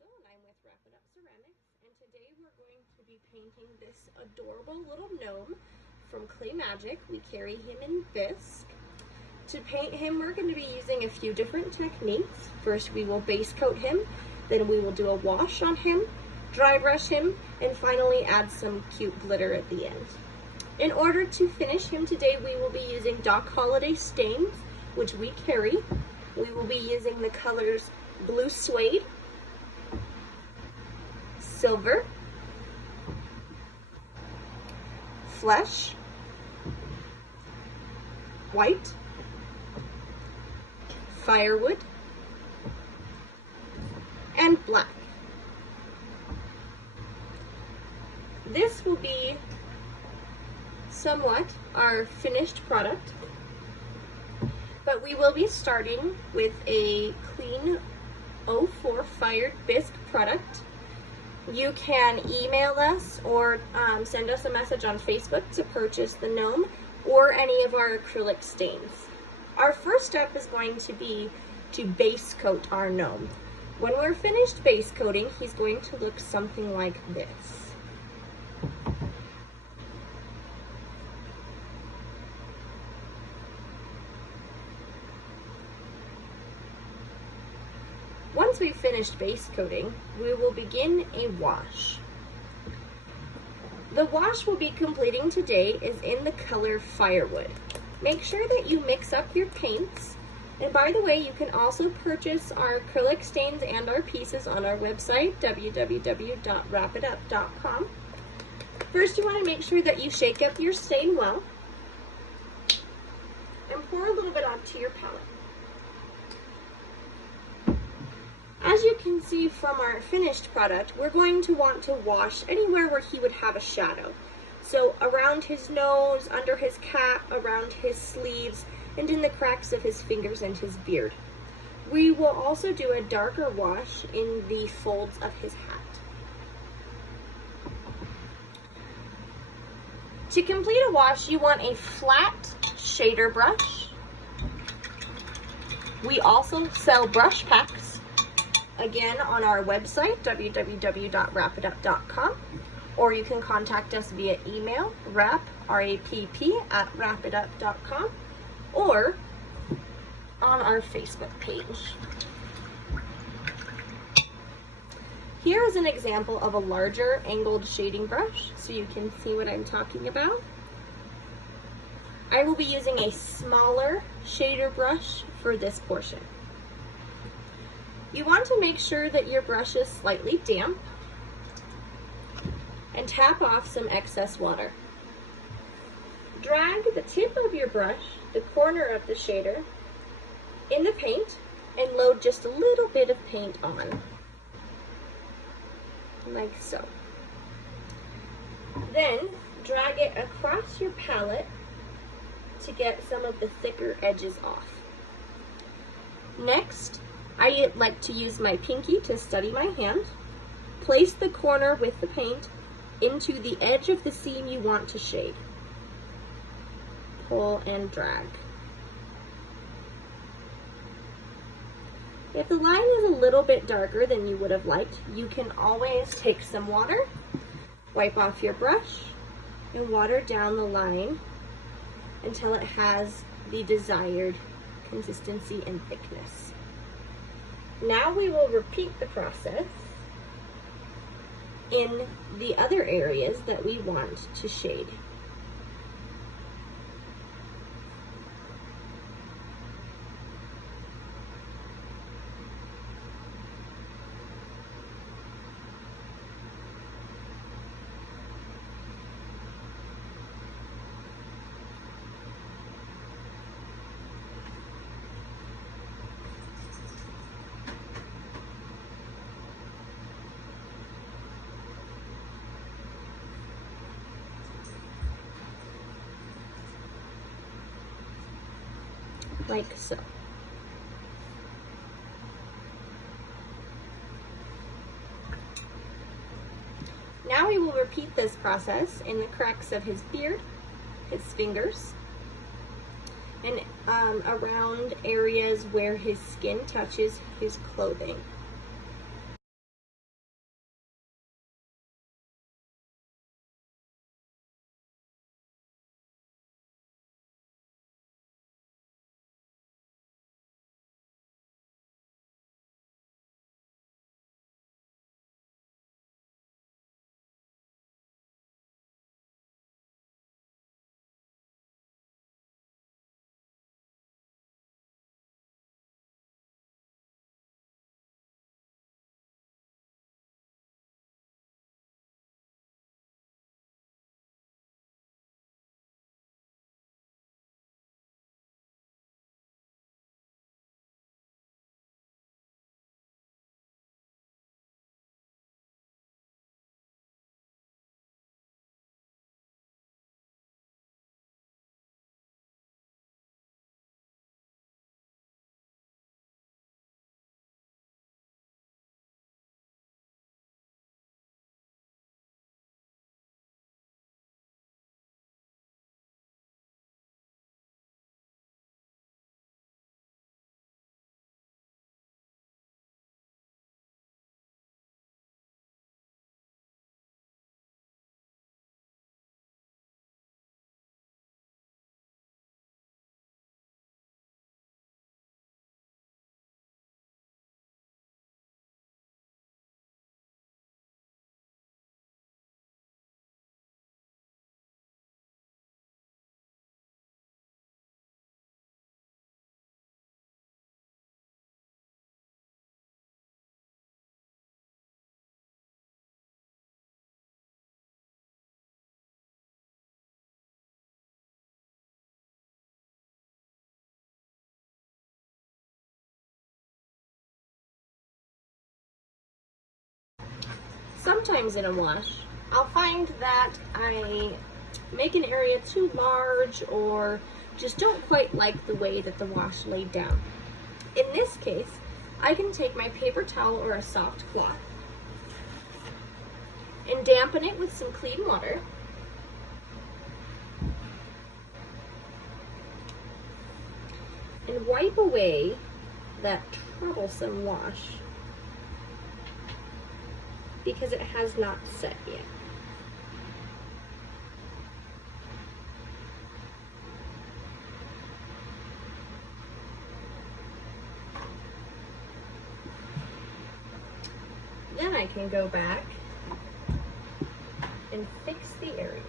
Rachel, and I'm with Rapp Ceramics, and today we're going to be painting this adorable little gnome from Clay Magic. We carry him in bisque. To paint him, we're going to be using a few different techniques. First, we will base coat him, then we will do a wash on him, dry brush him, and finally add some cute glitter at the end. In order to finish him today, we will be using Doc Holiday stains, which we carry. We will be using the colors Blue Suede, Silver, Flesh, White, Firewood, and Black. This will be somewhat our finished product, but we will be starting with a clean 04 fired bisque product. You can email us or send us a message on Facebook to purchase the gnome or any of our acrylic stains. Our first step is going to be to base coat our gnome. When we're finished base coating, he's going to look something like this. Once we've finished base coating, we will begin a wash. The wash we'll be completing today is in the color Firewood. Make sure that you mix up your paints. And by the way, you can also purchase our acrylic stains and our pieces on our website, www.rappitup.com. First, you want to make sure that you shake up your stain well and pour a little bit onto your palette. As you can see from our finished product, we're going to want to wash anywhere where he would have a shadow. So around his nose, under his cap, around his sleeves, and in the cracks of his fingers and his beard. We will also do a darker wash in the folds of his hat. To complete a wash, you want a flat shader brush. We also sell brush packs. Again, on our website, www.rappitup.com, or you can contact us via email, rapp, R-A-P-P, @rappitup.com, or on our Facebook page. Here is an example of a larger angled shading brush, so you can see what I'm talking about. I will be using a smaller shader brush for this portion. You want to make sure that your brush is slightly damp and tap off some excess water. Drag the tip of your brush, the corner of the shader, in the paint and load just a little bit of paint on, like so. Then drag it across your palette to get some of the thicker edges off. Next, I like to use my pinky to steady my hand. Place the corner with the paint into the edge of the seam you want to shade. Pull and drag. If the line is a little bit darker than you would have liked, you can always take some water, wipe off your brush, and water down the line until it has the desired consistency and thickness. Now we will repeat the process in the other areas that we want to shade. Like so. Now we will repeat this process in the cracks of his beard, his fingers, and around areas where his skin touches his clothing. sometimes in a wash, I'll find that I make an area too large or just don't quite like the way that the wash laid down. In this case, I can take my paper towel or a soft cloth and dampen it with some clean water. And wipe away that troublesome wash because it has not set yet. Then I can go back and fix the area.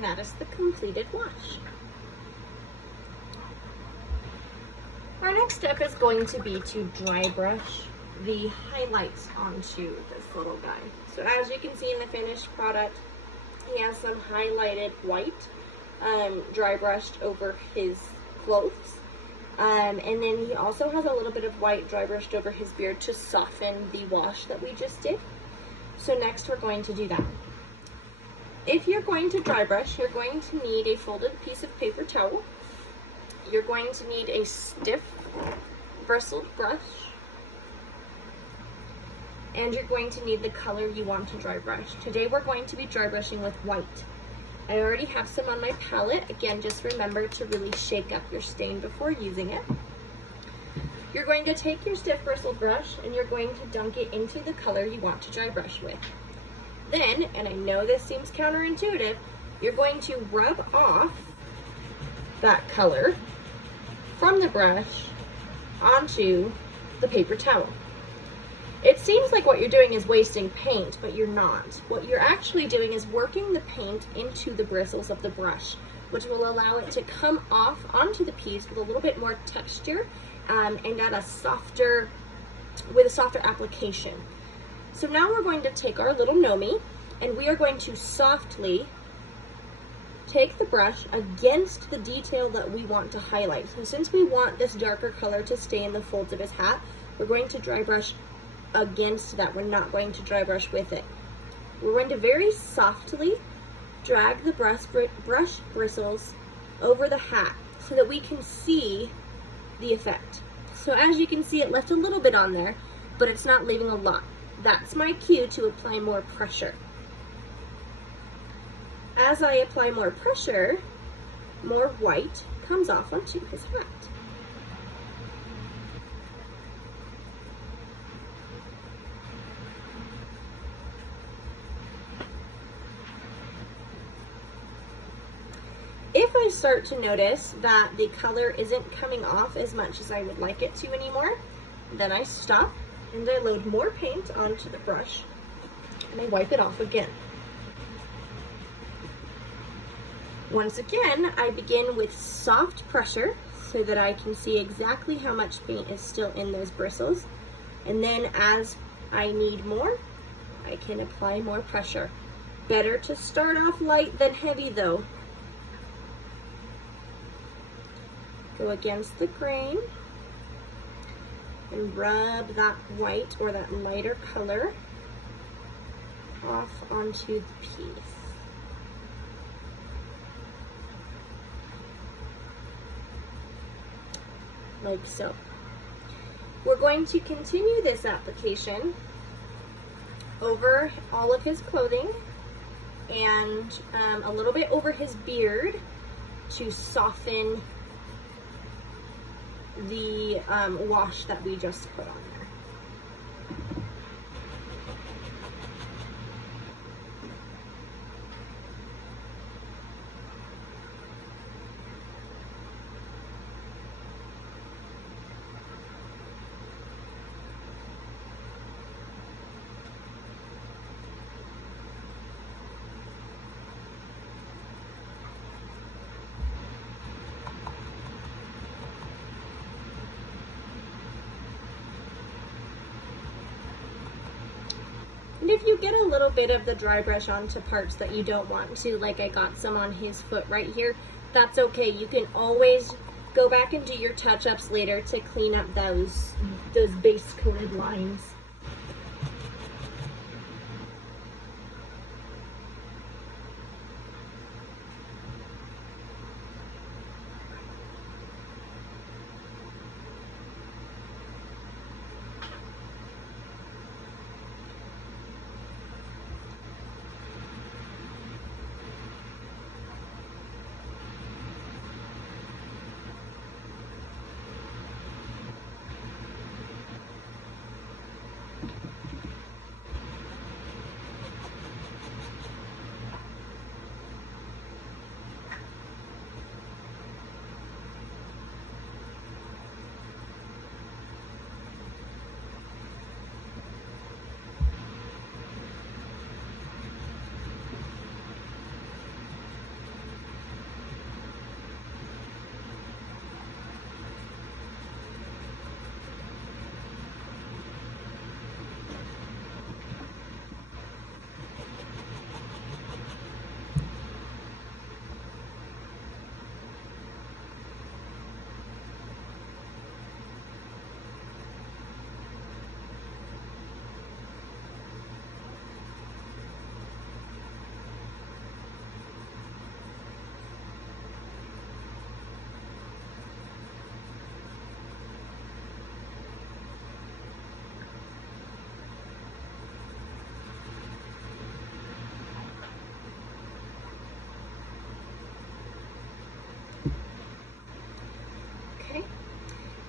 and that is the completed wash. Our next step is going to be to dry brush the highlights onto this little guy. So as you can see in the finished product, he has some highlighted white dry brushed over his clothes. And then he also has a little bit of white dry brushed over his beard to soften the wash that we just did. So next we're going to do that. If you're going to dry brush, you're going to need a folded piece of paper towel. You're going to need a stiff bristled brush. And you're going to need the color you want to dry brush. Today we're going to be dry brushing with white. I already have some on my palette. Again, just remember to really shake up your stain before using it. You're going to take your stiff bristled brush and you're going to dunk it into the color you want to dry brush with. Then, and I know this seems counterintuitive, you're going to rub off that color from the brush onto the paper towel. It seems like what you're doing is wasting paint, but you're not. What you're actually doing is working the paint into the bristles of the brush, which will allow it to come off onto the piece with a little bit more texture and at a softer application. So now we're going to take our little Nomi and we are going to softly take the brush against the detail that we want to highlight. So since we want this darker color to stay in the folds of his hat, we're going to dry brush against that. We're not going to dry brush with it. We're going to very softly drag the brush bristles over the hat so that we can see the effect. So as you can see, it left a little bit on there, but it's not leaving a lot. That's my cue to apply more pressure. As I apply more pressure, more white comes off onto his hat. If I start to notice that the color isn't coming off as much as I would like it to anymore, then I stop and I load more paint onto the brush and I wipe it off again. Once again, I begin with soft pressure so that I can see exactly how much paint is still in those bristles. And then as I need more, I can apply more pressure. Better to start off light than heavy though. Go against the grain and rub that white or that lighter color off onto the piece. Like so. We're going to continue this application over all of his clothing and a little bit over his beard to soften the wash that we just put on there. And if you get a little bit of the dry brush onto parts that you don't want to, like I got some on his foot right here, that's okay. You can always go back and do your touch-ups later to clean up those base coated lines.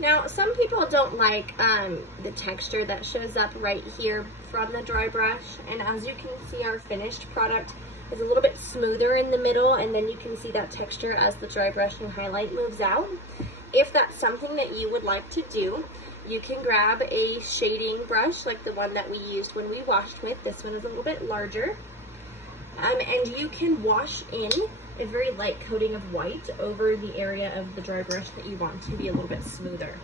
Now, some people don't like the texture that shows up right here from the dry brush, and as you can see, our finished product is a little bit smoother in the middle, and then you can see that texture as the dry brush and highlight moves out. If that's something that you would like to do, you can grab a shading brush like the one that we used when we washed with. This one is a little bit larger. And you can wash in a very light coating of white over the area of the dry brush that you want to be a little bit smoother.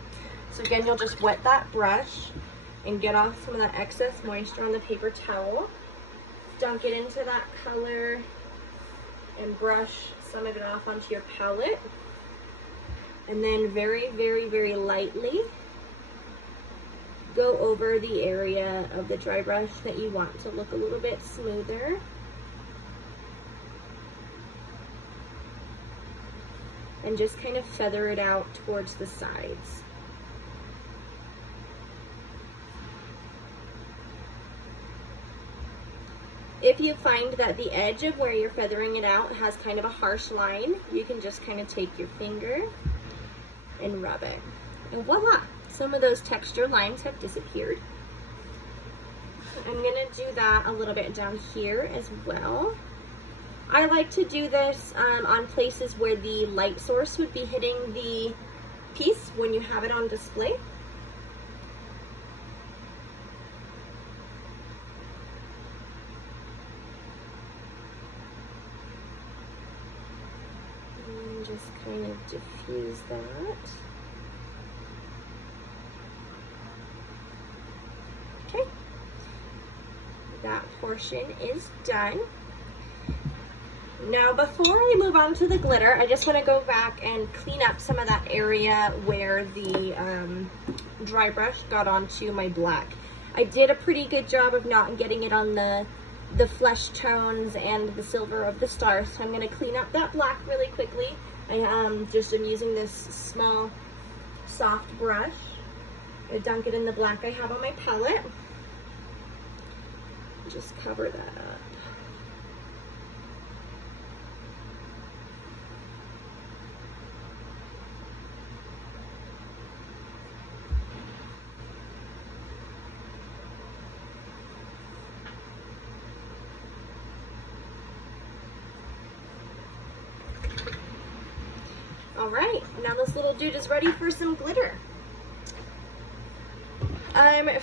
So again, you'll just wet that brush and get off some of that excess moisture on the paper towel. Dunk it into that color and brush some of it off onto your palette. And then very, very, very lightly go over the area of the dry brush that you want to look a little bit smoother. And just kind of feather it out towards the sides. If you find that the edge of where you're feathering it out has kind of a harsh line, you can just kind of take your finger and rub it. And voila, some of those texture lines have disappeared. I'm gonna do that a little bit down here as well. I like to do this on places where the light source would be hitting the piece when you have it on display. And just kind of diffuse that. Okay, that portion is done. Now, before I move on to the glitter, I just want to go back and clean up some of that area where the dry brush got onto my black. I did a pretty good job of not getting it on the flesh tones and the silver of the stars, so I'm going to clean up that black really quickly. I just am using this small, soft brush. I dunk it in the black I have on my palette. Just cover that up. All right, now this little dude is ready for some glitter.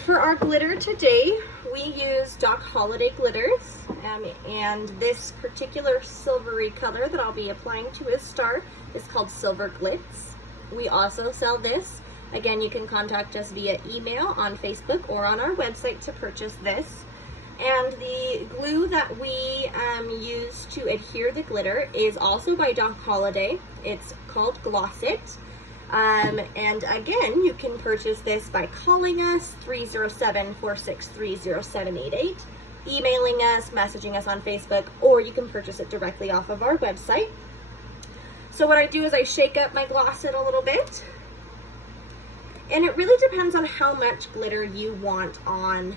For our glitter today, we use Doc Holiday glitters, and this particular silvery color that I'll be applying to his star is called Silver Glitz. We also sell this. Again, you can contact us via email, on Facebook, or on our website to purchase this. And the glue that we use to adhere the glitter is also by Doc Holiday. It's called Gloss It. And again, you can purchase this by calling us 307-463-0788, emailing us, messaging us on Facebook, or you can purchase it directly off of our website. So what I do is I shake up my Gloss It a little bit. And it really depends on how much glitter you want on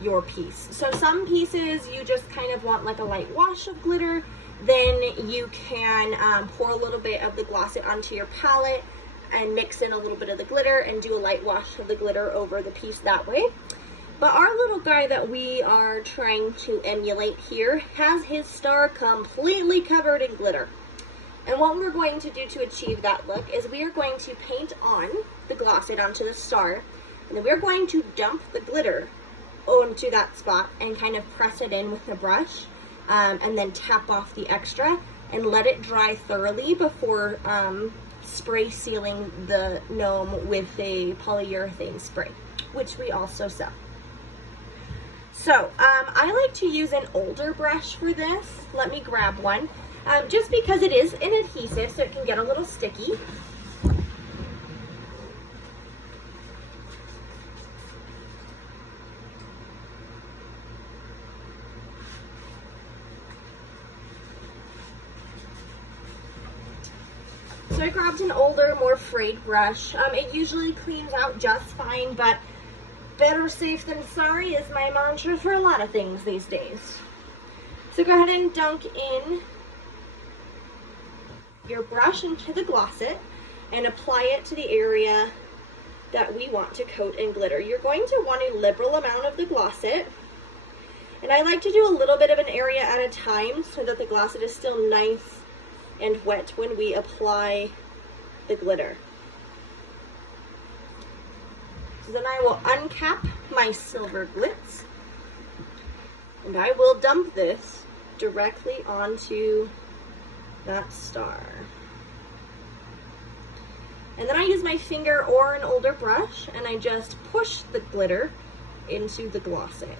your piece. So some pieces you just kind of want like a light wash of glitter, then you can pour a little bit of the Gloss It onto your palette and mix in a little bit of the glitter and do a light wash of the glitter over the piece that way. But our little guy that we are trying to emulate here has his star completely covered in glitter. And what we're going to do to achieve that look is we are going to paint on the Gloss It onto the star, and then we're going to dump the glitter onto that spot and kind of press it in with a brush, and then tap off the extra and let it dry thoroughly before spray sealing the gnome with a polyurethane spray, which we also sell. So I like to use an older brush for this. Let me grab one, just because it is an adhesive, so it can get a little sticky. So I grabbed an older, more frayed brush. It usually cleans out just fine, but better safe than sorry is my mantra for a lot of things these days. So go ahead and dunk in your brush into the Gloss It and apply it to the area that we want to coat in glitter. You're going to want a liberal amount of the glossit. And I like to do a little bit of an area at a time so that the glossit is still nice and wet when we apply the glitter. So then I will uncap my silver glitz, and I will dump this directly onto that star. And then I use my finger or an older brush, and I just push the glitter into the glossit.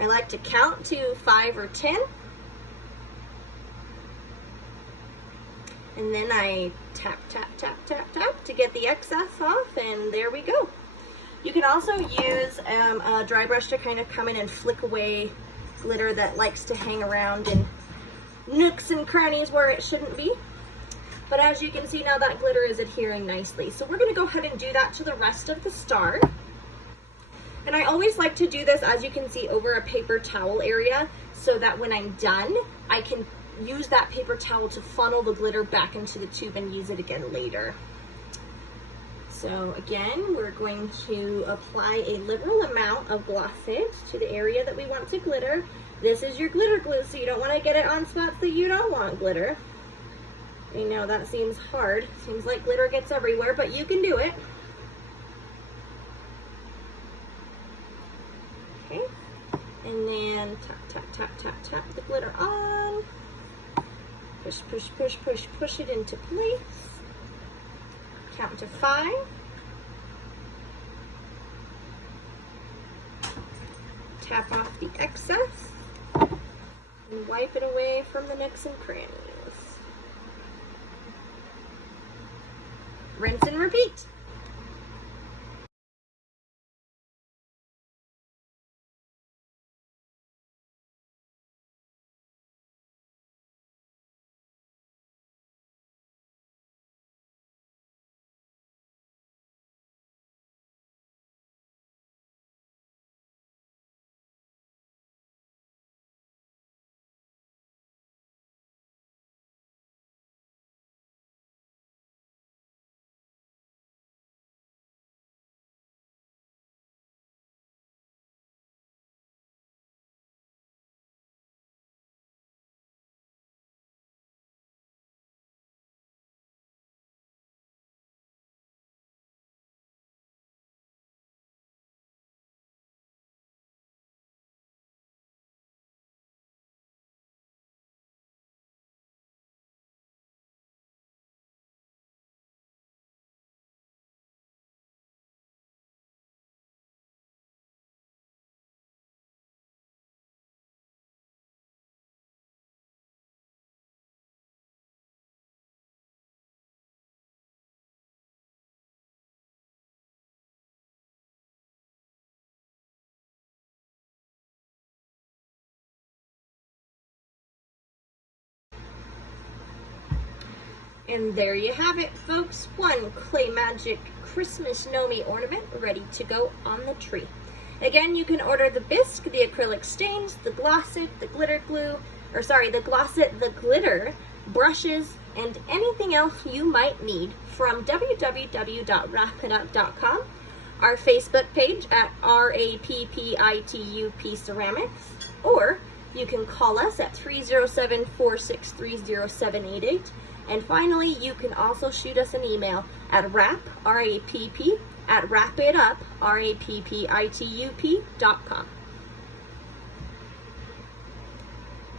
I like to count to 5 or 10. And then I tap, tap, tap, tap, tap to get the excess off, and there we go. You can also use a dry brush to kind of come in and flick away glitter that likes to hang around in nooks and crannies where it shouldn't be. But as you can see now, that glitter is adhering nicely. So we're gonna go ahead and do that to the rest of the star. And I always like to do this, as you can see, over a paper towel area, so that when I'm done, I can use that paper towel to funnel the glitter back into the tube and use it again later. So again, we're going to apply a liberal amount of glossit to the area that we want to glitter. This is your glitter glue, so you don't want to get it on spots that you don't want glitter. I know that seems hard. Seems like glitter gets everywhere, but you can do it. Okay, and then tap, tap, tap, tap, tap the glitter on. Push, push, push, push, push it into place. Count to 5. Tap off the excess and wipe it away from the nooks and crannies. Rinse and repeat. And there you have it, folks. One Clay Magic Christmas Nomi ornament ready to go on the tree. Again, you can order the bisque, the acrylic stains, the glossit, the glitter glue, or sorry, the glossit, the glitter, brushes, and anything else you might need from www.rappitup.com, our Facebook page at RAPPITUP Ceramics, or you can call us at 307-463-0788. And finally, you can also shoot us an email at Rapp, R-A-P-P, at rappitup, R-A-P-P-I-T-U-P.com.